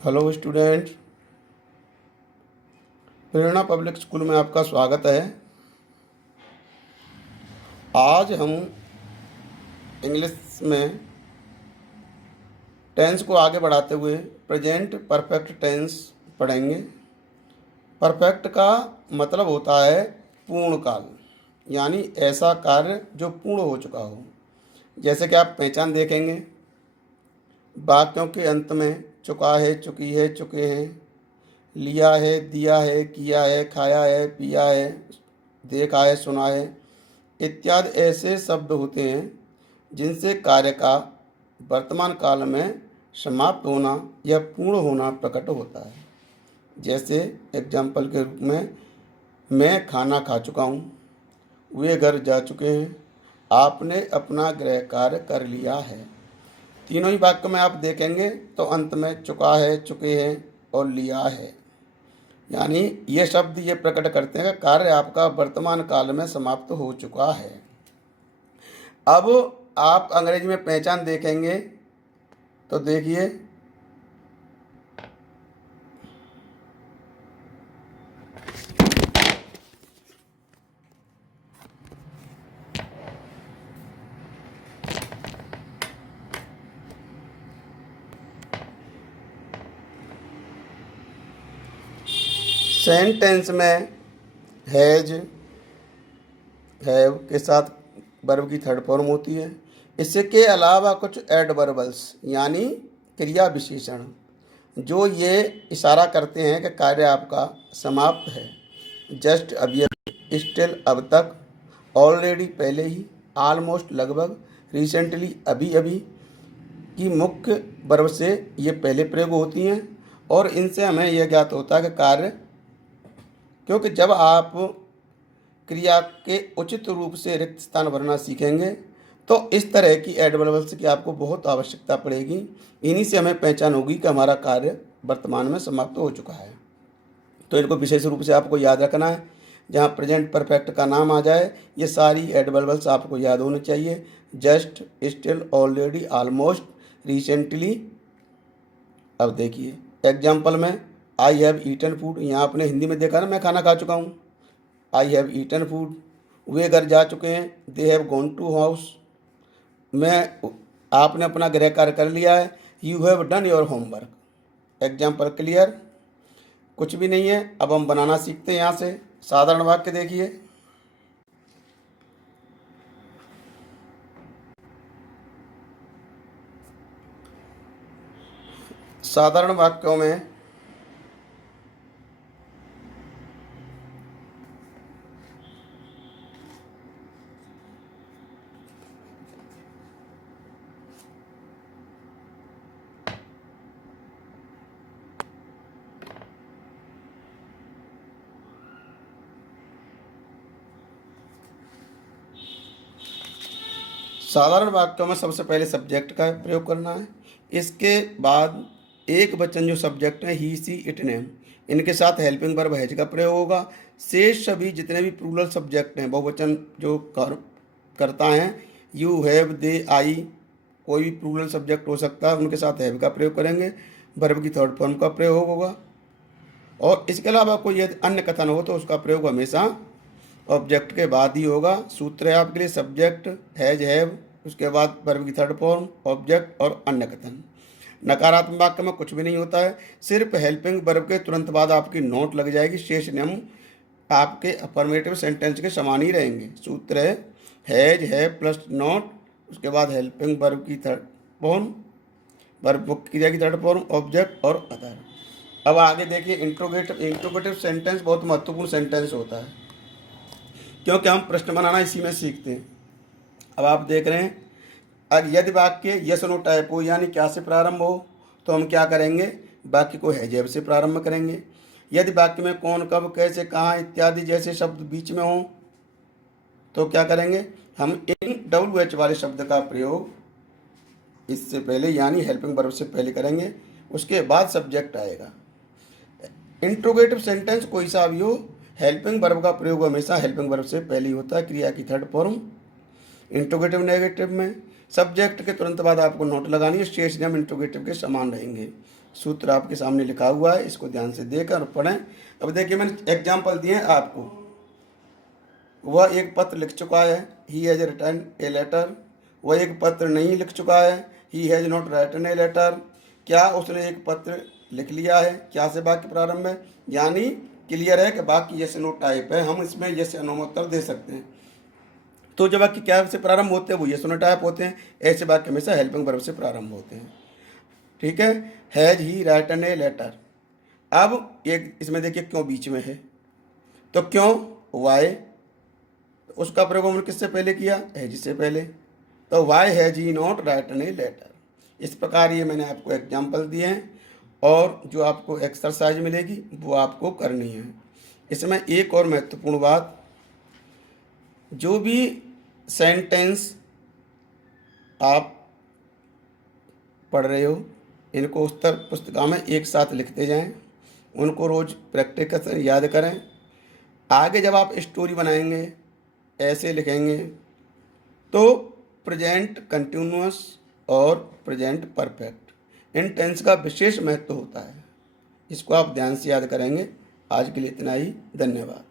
Hello student, प्रेरणा public school में आपका स्वागत है। आज हम इंग्लिश में टेंस को आगे बढ़ाते हुए प्रेजेंट परफेक्ट टेंस पढ़ेंगे। परफेक्ट का मतलब होता है पूर्ण काल, यानी ऐसा कार्य जो पूर्ण हो चुका हो। जैसे कि आप पहचान देखेंगे, वाक्यों के अंत में चुका है, चुकी है, चुके हैं, लिया है, दिया है, किया है, खाया है, पिया है, देखा है, सुना है इत्यादि ऐसे शब्द होते हैं जिनसे कार्य का वर्तमान काल में समाप्त होना या पूर्ण होना प्रकट होता है। जैसे एग्जाम्पल के रूप में, मैं खाना खा चुका हूँ, वे घर जा चुके हैं, आपने अपना गृह कार्य कर लिया है। तीनों ही वाक्य में आप देखेंगे तो अंत में चुका है, चुके हैं और लिया है, यानी ये शब्द ये प्रकट करते हैं कि कार्य आपका वर्तमान काल में समाप्त हो चुका है। अब आप अंग्रेजी में पहचान देखेंगे तो देखिए, सेंटेंस में हैज, हैव के साथ वर्ब की थर्ड फॉर्म होती है। इससे के अलावा कुछ एडवर्बल्स यानी क्रिया विशेषण जो ये इशारा करते हैं कि कार्य आपका समाप्त है। जस्ट अभी अभी, स्टिल अब तक, ऑलरेडी पहले ही, ऑलमोस्ट लगभग, रिसेंटली अभी अभी की मुख्य वर्ब से ये पहले प्रयोग होती हैं और इनसे हमें यह ज्ञात होता है कि कार्य, क्योंकि जब आप क्रिया के उचित रूप से रिक्त स्थान भरना सीखेंगे तो इस तरह की एडवर्बल्स की आपको बहुत आवश्यकता पड़ेगी। इन्हीं से हमें पहचान होगी कि हमारा कार्य वर्तमान में समाप्त हो चुका है। तो इनको विशेष रूप से आपको याद रखना है। जहाँ प्रेजेंट परफेक्ट का नाम आ जाए, ये सारी एडवर्बल्स आपको याद होनी चाहिए। Just, still, already, almost, recently. अब देखिए एग्जाम्पल में, आई हैव ईटन फूड, यहाँ आपने हिंदी में देखा ना, मैं खाना खा चुका हूँ। आई हैव ईटन फूड, वे घर जा चुके हैं, they have gone to house, आपने अपना गृह कार्य कर लिया है, you have done your homework. Example clear? कुछ भी नहीं है। अब हम बनाना सीखते हैं। यहाँ से साधारण वाक्य देखिए। साधारण वाक्यों में साधारण वाक्यों में सबसे पहले सब्जेक्ट का प्रयोग करना है। इसके बाद एक वचन जो सब्जेक्ट है, ही, सी, इट, नेम, इनके साथ हेल्पिंग वर्ब हैज का प्रयोग होगा। शेष सभी जितने भी प्लूरल सब्जेक्ट हैं, बहुवचन जो करता है, यू, हैव, दे, आई, कोई भी प्लूरल सब्जेक्ट हो सकता है, उनके साथ हैव का प्रयोग करेंगे। वर्ब की थर्ड फॉर्म का प्रयोग होगा। और इसके अलावा कोई यदि अन्य कथन हो तो उसका प्रयोग हमेशा ऑब्जेक्ट के बाद ही होगा। सूत्र है आपके लिए, सब्जेक्ट, हैज, हैव, उसके बाद वर्ब की थर्ड फॉर्म, ऑब्जेक्ट और अन्य कथन। नकारात्मक वाक्य में कुछ भी नहीं होता है, सिर्फ हेल्पिंग वर्ब के तुरंत बाद आपकी नोट लग जाएगी। शेष नियम आपके अफर्मेटिव सेंटेंस के समान ही रहेंगे। सूत्र है हैज, हैव प्लस नोट, उसके बाद हेल्पिंग वर्ब की थर्ड फॉर्म, वर्ब क्रिया की थर्ड फॉर्म, ऑब्जेक्ट और अदर। अब आगे देखिए, इंट्रोगेटिव सेंटेंस बहुत महत्वपूर्ण सेंटेंस होता है, क्योंकि हम प्रश्न बनाना इसी में सीखते हैं। अब आप देख रहे हैं, अब यदि वाक्य यस नो टाइप हो, यानी क्या से प्रारंभ हो, तो हम क्या करेंगे, वाक्य को हैज, हैव से प्रारंभ करेंगे। यदि वाक्य में कौन, कब, कैसे, कहाँ इत्यादि जैसे शब्द बीच में हो तो क्या करेंगे, हम इन WH वाले शब्द का प्रयोग इससे पहले यानी हेल्पिंग वर्ब से पहले करेंगे, उसके बाद सब्जेक्ट आएगा। इंट्रोगेटिव सेंटेंस कोई सा भी हो, हेल्पिंग वर्ब का प्रयोग हमेशा हेल्पिंग वर्ब से पहले ही होता है, क्रिया की थर्ड फॉर्म। इंट्रोगेटिव नेगेटिव में सब्जेक्ट के तुरंत बाद आपको नोट लगानी है, शेष नियम इंट्रोगेटिव के समान रहेंगे। सूत्र आपके सामने लिखा हुआ है, इसको ध्यान से देखकर पढ़ें। अब देखिए मैंने एग्जाम्पल दिए हैं आपको। वह एक पत्र लिख चुका है, he has return a letter. वह एक पत्र नहीं लिख चुका है, he has not written a letter. क्या उसने एक पत्र लिख लिया है, क्या से वाक्य प्रारंभ है, यानी क्लियर है कि वाक्य यस नो टाइप है, हम इसमें यस या नो में उत्तर दे सकते हैं। तो जो वाक्य क्या से प्रारंभ होते हैं वो यस नो टाइप होते हैं, ऐसे वाक्य में से हेल्पिंग वर्ब से प्रारंभ होते हैं। ठीक है, has he written a letter. अब एक इसमें देखिए क्यों बीच में है, तो क्यों वाई, उसका प्रयोग हमने किससे पहले किया, हैज से पहले, तो why has he not written a letter. इस प्रकार ये मैंने आपको एग्जाम्पल दिए हैं, और जो आपको एक्सरसाइज मिलेगी वो आपको करनी है। इसमें एक और महत्वपूर्ण बात, जो भी सेंटेंस आप पढ़ रहे हो इनको उत्तर पुस्तिका में एक साथ लिखते जाएं, उनको रोज़ प्रैक्टिस करें, याद करें। आगे जब आप स्टोरी बनाएंगे ऐसे लिखेंगे तो प्रेजेंट कंटिन्यूअस और प्रेजेंट परफेक्ट इन टेंस का विशेष महत्व होता है, इसको आप ध्यान से याद करेंगे। आज के लिए इतना ही, धन्यवाद।